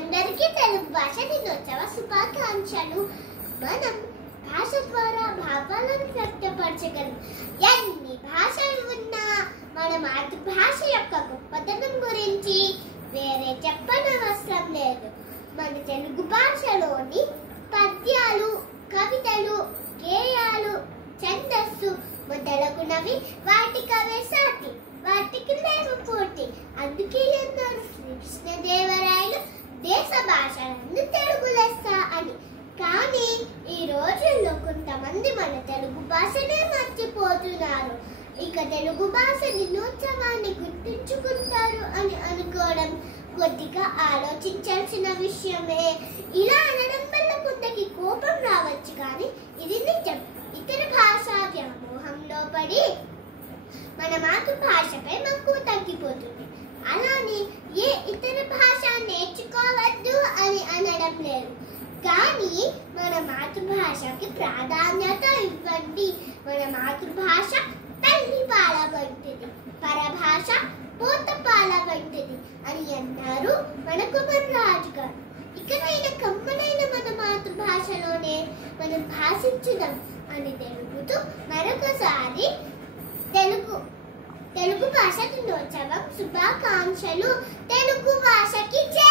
అందరికీ తెలుగు భాష దినోత్సవ శుభాకాంక్షలు. మనం భాష ద్వారా భావాలను వ్యక్తపరచగలం. ఎన్ని భాషలు ఉన్నా మన మాతృభాష యొక్క గొప్పతనం గురించి వేరే చెప్పనవసరం లేదు. మన తెలుగు భాషలోని పద్యాలు, కవితలు, గేయాలు, ఛందస్సు మొదలగునవి వాటికవే సాటి, వాటికి లేవు పోటీ. అందుకే అన్నారు శ్రీకృష్ణదేవరాయలు దేశ భాషలను తెలుగు లెస్స అని. కానీ ఈ రోజుల్లో కొంతమంది మన తెలుగు భాషనే మర్చిపోతున్నారు. ఇక తెలుగు భాష దినోత్సవాన్ని గుర్తుంచుకుంటారు అని అనుకోవడం కొద్దిగా ఆలోచించాల్సిన విషయమే. ఇలా అనడం వల్ల కొందరికి కోపం రావచ్చు, కానీ ఇది నిజం. ఇతర భాషా వ్యామోహంలో పడి మన మాతృభాషపై మక్కువ తగ్గిపోతుంది. అలానే ఏ ఇతర భాష నేర్చుకోవద్దు అని అనడం లేదు, కానీ మన మాతృభాషకి ప్రాధాన్యత ఇవ్వండి. మన మాతృభాష తల్లి పాల వంటిది, పరభాష పోత పాల వంటిది అని అన్నారు మన కుమర్రాజు గారు. ఇకనైనా కమ్మనైన మన మాతృభాషలోనే మనం భాషించుదాం అని తెలుపుతూ మరొకసారి తెలుగు భాష దినోత్సవం శుభాకాంక్షలు. తెలుగు భాషకి జై.